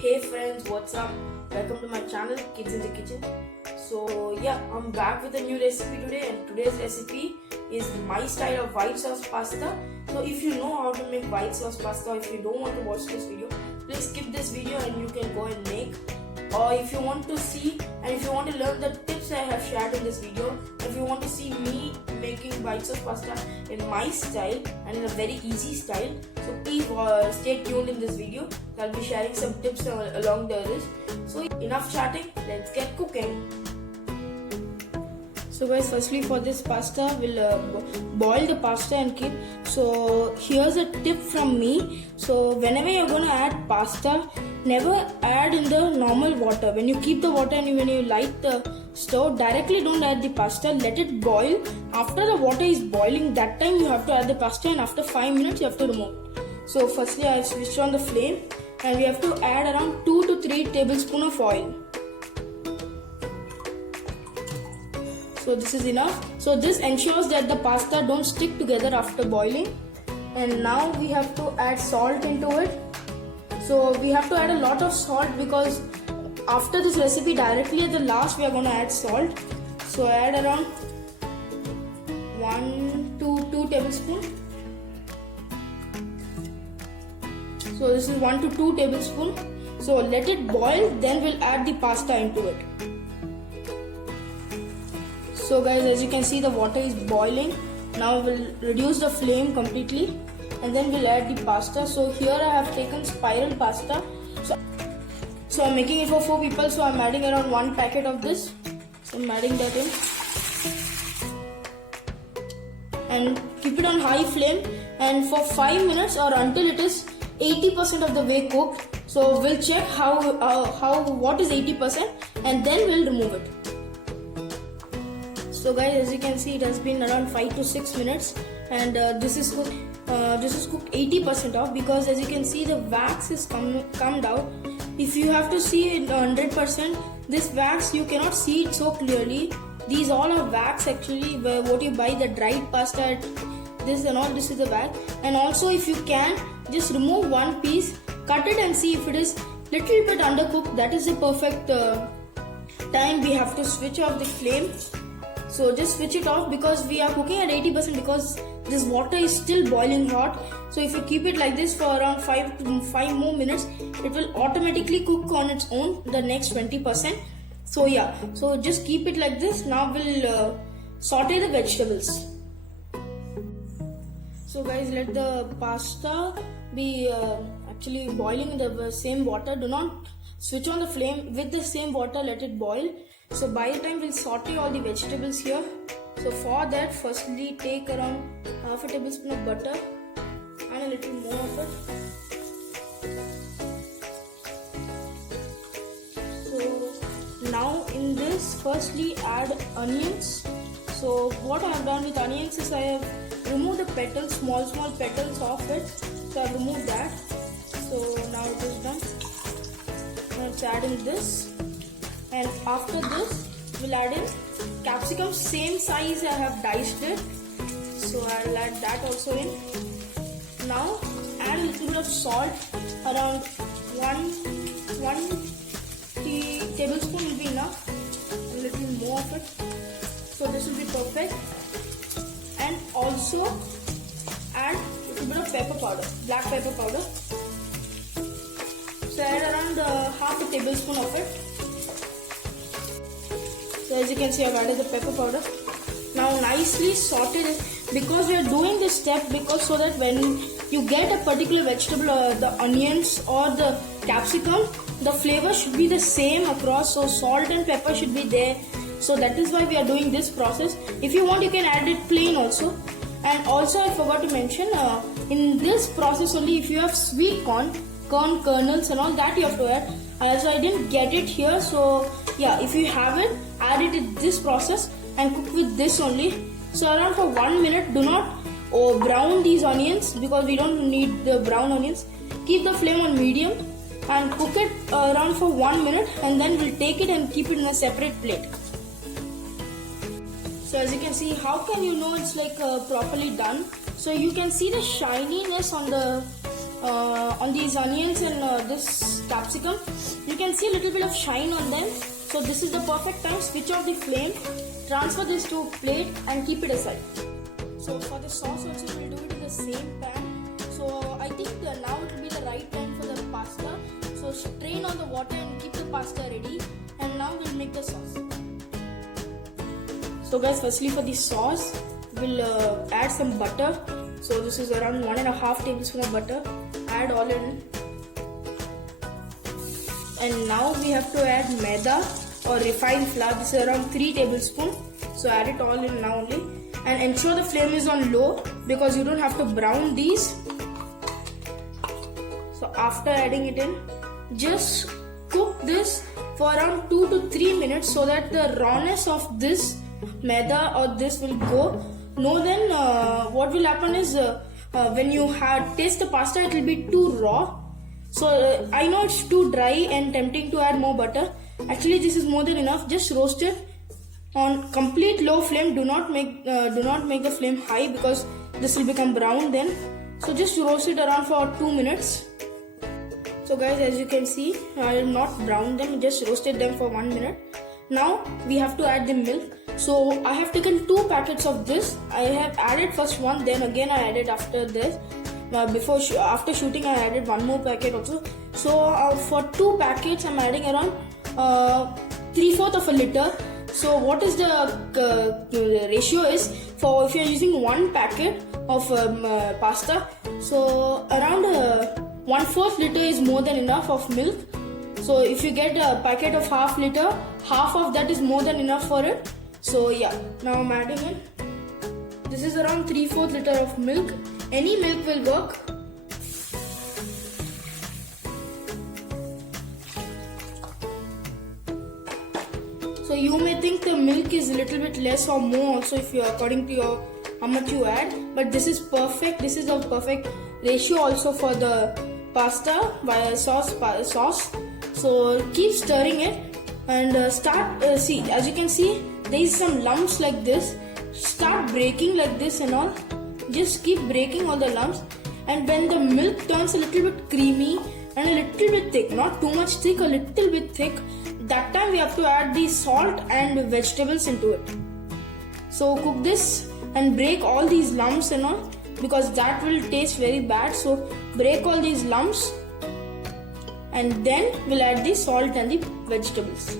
Hey friends, what's up? Welcome to my channel Kids in the Kitchen. So yeah, I'm back with a new recipe today, and today's recipe is my style of white sauce pasta. So if you know how to make white sauce pasta, or if you don't want to watch this video, please skip this video and you can go and make. Or if you want to see and if you want to learn the tips I have shared in this video, if you want to see me making white sauce pasta in my style and in a very easy style, so please stay tuned in this video. I'll be sharing some tips along the list. So enough chatting, let's get cooking. So guys, firstly for this pasta, we'll boil the pasta and keep. So here's a tip from me. So whenever you're going to add pasta, never add in the normal water. When you keep the water and when you light the stove, directly don't add the pasta. Let it boil. After the water is boiling, that time you have to add the pasta, and after 5 minutes you have to remove it. So firstly I have switched on the flame, and we have to add around 2 to 3 tablespoons of oil. So this is enough. So this ensures that the pasta don't stick together after boiling. And now we have to add salt into it. So we have to add a lot of salt because after this recipe, directly at the last we are going to add salt. So add around 1 to 2 tablespoons. So this is 1 to 2 tablespoons. So let it boil, then we'll add the pasta into it. So guys, as you can see, the water is boiling. Now we'll reduce the flame completely and then we'll add the pasta. So here I have taken spiral pasta. So I'm making it for 4 people, so I'm adding around 1 packet of this. So I'm adding that in. And keep it on high flame, and for 5 minutes or until it is 80% of the way cooked. So we'll check what is 80% and then we'll remove it. So guys, as you can see, it has been around 5 to 6 minutes, and this is cooked 80% off, because as you can see the wax is come out. If you have to see it 100%, this wax you cannot see it so clearly. These all are wax actually, what you buy the dried pasta at this and all, this is the wax. And also if you can, just remove one piece, cut it and see if it is little bit undercooked. That is the perfect time we have to switch off the flame. So just switch it off, because we are cooking at 80% because this water is still boiling hot. So if you keep it like this for around 5 more minutes, it will automatically cook on its own the next 20%. So yeah, so just keep it like this. Now we'll saute the vegetables. So guys, let the pasta be actually boiling in the same water. Do not switch on the flame. With the same water, let it boil. So by the time we'll saute all the vegetables here. So for that, firstly take around half a tablespoon of butter and a little more of it. So now in this, firstly add onions. So what I have done with onions is I have removed the petals, small petals off it. So I have removed that. So now it is done. Now let's add in this. And after this, we'll add in capsicum, same size I have diced it. So I'll add that also in. Now add a little bit of salt, around 1 tablespoon will be enough. A little more of it. So this will be perfect. And also add a little bit of pepper powder, black pepper powder. So add around half a tablespoon of it. So as you can see, I've added the pepper powder. Now nicely saute it, because we are doing this step so that when you get a particular vegetable, the onions or the capsicum, the flavor should be the same across. So salt and pepper should be there. So that is why we are doing this process. If you want, you can add it plain also. And also I forgot to mention, in this process only, if you have sweet corn kernels and all that, you have to add. So I didn't get it here, so yeah, if you have it, add it in this process and cook with this only. So around for 1 minute, do not brown these onions, because we don't need the brown onions. Keep the flame on medium and cook it around for 1 minute, and then we'll take it and keep it in a separate plate. So as you can see, how can you know it's like properly done? So you can see the shininess on the on these onions and this capsicum, you can see a little bit of shine on them. So this is the perfect time. Switch off the flame, transfer this to a plate and keep it aside. So for the sauce also we'll do it in the same pan. So I think now it will be the right time for the pasta. So strain on the water and keep the pasta ready. And now we'll make the sauce. So guys, firstly for the sauce, we'll add some butter. So this is around 1.5 tablespoon of butter. Add all in. And now we have to add maida or refined flour. This is around 3 tablespoons. So add it all in now only. And ensure the flame is on low because you don't have to brown these. So after adding it in, just cook this for around 2 to 3 minutes so that the rawness of this maida or this will go. No, then what will happen is when you taste the pasta, it will be too raw. So I know it's too dry and tempting to add more butter. Actually, this is more than enough. Just roast it on complete low flame. Do not make the flame high because this will become brown then. So just roast it around for 2 minutes. So guys, as you can see, I will not brown them. Just roasted them for 1 minute. Now we have to add the milk. So I have taken 2 packets of this. I have added first one, then again I added after this. After shooting, I added 1 more packet also. So for 2 packets, I'm adding around 3/4 of a liter. So what is the ratio is for if you're using 1 packet of pasta? So around 1/4 liter is more than enough of milk. So if you get a packet of half liter, half of that is more than enough for it. So yeah, now I'm adding in. This is around 3/4 liter of milk. Any milk will work. So you may think the milk is a little bit less or more also if you according to your how much you add. But this is perfect. This is a perfect ratio also for the pasta via sauce. So keep stirring it and see, as you can see, there is some lumps like this. Start breaking like this and all. Just keep breaking all the lumps. And when the milk turns a little bit creamy and a little bit thick, not too much thick, a little bit thick, that time we have to add the salt and vegetables into it. So cook this and break all these lumps and all because that will taste very bad. So break all these lumps and then we'll add the salt and the vegetables.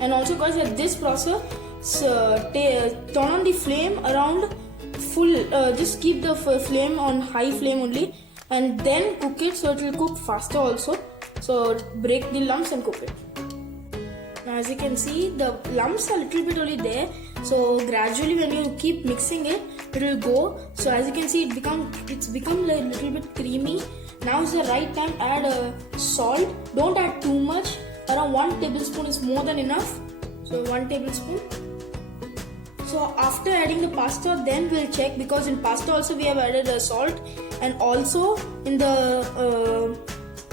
And also guys, at this process, turn on the flame around full. Just keep the flame on high flame only and then cook it so it will cook faster also. So break the lumps and cook it. Now as you can see, the lumps are a little bit only there. So gradually when you keep mixing it, it will go. So as you can see, it's become like a little bit creamy. Now is the right time. Add salt. Don't add too much. Around 1 tablespoon is more than enough. So 1 tablespoon. So after adding the pasta, then we'll check because in pasta also we have added salt and also in the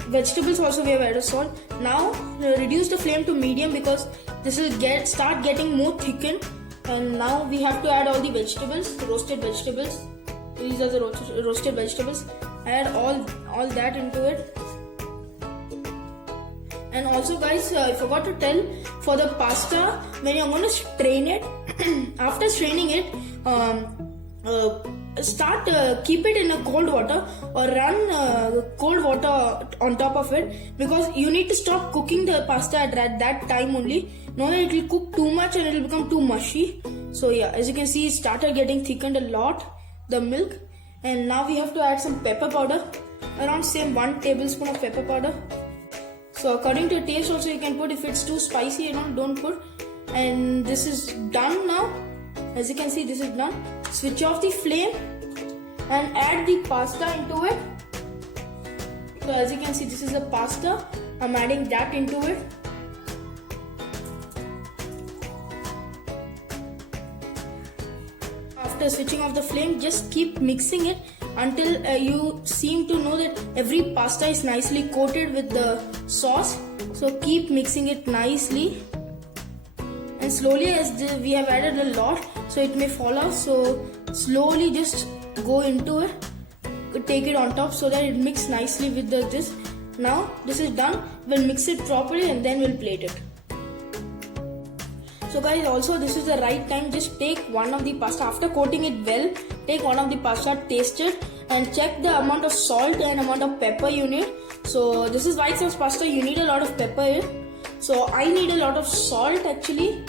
vegetables also we have added salt. Now reduce the flame to medium because this will start getting more thickened. And now we have to add all the vegetables, roasted vegetables. These are the roasted vegetables. Add all that into it. And also guys, I forgot to tell, for the pasta, when you're going to strain it, after straining it, keep it in a cold water or run cold water on top of it because you need to stop cooking the pasta at that time only. Now that it will cook too much and it will become too mushy. So yeah, as you can see, it started getting thickened a lot, the milk. And now we have to add some pepper powder, around same 1 tablespoon of pepper powder. So according to taste also you can put. If it's too spicy, don't put. And this is done now. As you can see, this is done. Switch off the flame and add the pasta into it. So as you can see, this is the pasta. I'm adding that into it. After switching off the flame, just keep mixing it until you seem to know that every pasta is nicely coated with the sauce. So keep mixing it nicely. And slowly, as we have added a lot, so it may fall off. So slowly just go into it take it on top so that it mix nicely with this. Now this is done. We'll mix it properly and then we'll plate it. So guys, also this is the right time. Just take one of the pasta after coating it well. Take one of the pasta, taste it, and check the amount of salt and amount of pepper you need. So this is white sauce pasta. You need a lot of pepper here. So I need a lot of salt actually.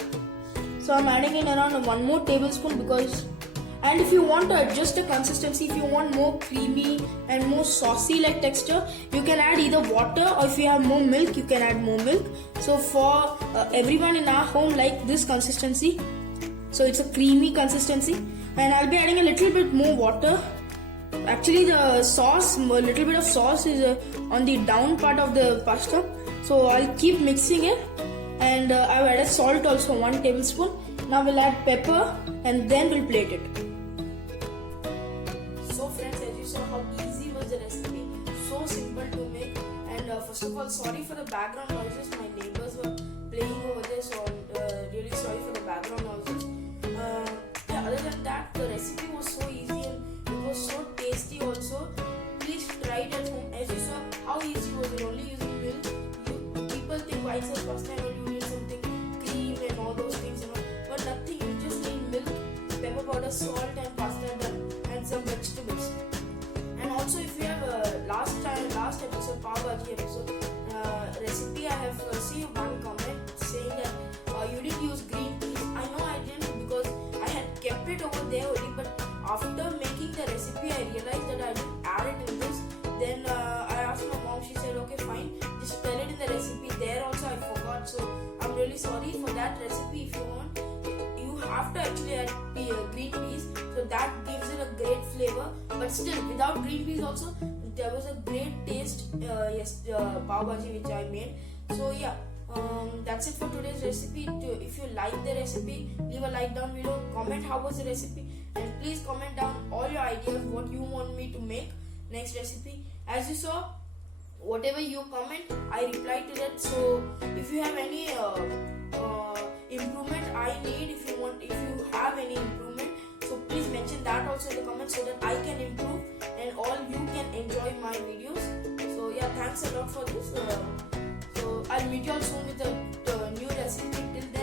So I'm adding in around 1 more tablespoon because. And if you want to adjust the consistency, if you want more creamy and more saucy like texture, you can add either water, or if you have more milk, you can add more milk. So for everyone in our home like this consistency, so it's a creamy consistency, and I'll be adding a little bit more water. Actually the sauce, a little bit of sauce is on the down part of the pasta, so I'll keep mixing it. And I've added salt also, 1 tablespoon. Now we'll add pepper and then we'll plate it. So friends, as you saw how easy was the recipe, so simple to make. And first of all, sorry for the background noises, my neighbors were playing over there, so I'm really sorry for the background noises. Yeah, other than that, the recipe was so easy and it was so tasty also. Please try it at home. As you saw how easy was it, only using milk. People think white sauce pasta and you need something cream and all those things, but nothing. You just need milk, pepper powder, salt and pasta done, and some vegetables. And also if you have last episode, pav bhaji episode recipe, I have seen one comment saying that you didn't use green peas. I know I didn't because I had kept it over there only, but after making the recipe I realized that I didn't add it in this. Then I asked my mom, she said okay fine, just tell it in the recipe. There also I forgot, so I'm really sorry for that recipe. If you want, you have to actually add green peas, so that gives it a great flavor. But still, without green peas also, there was a great taste. Pav bhaji which I made. So yeah, that's it for today's recipe. If you like the recipe, leave a like down below. Comment how was the recipe, and please comment down all your ideas what you want me to make next recipe. As you saw, whatever you comment, I reply to that. So if you have any improvement I need, if you have any improvement, so please mention that also in the comments so that I can improve and all you can enjoy my videos. So yeah, thanks a lot for this. So I'll meet you all soon with a new recipe. Till then,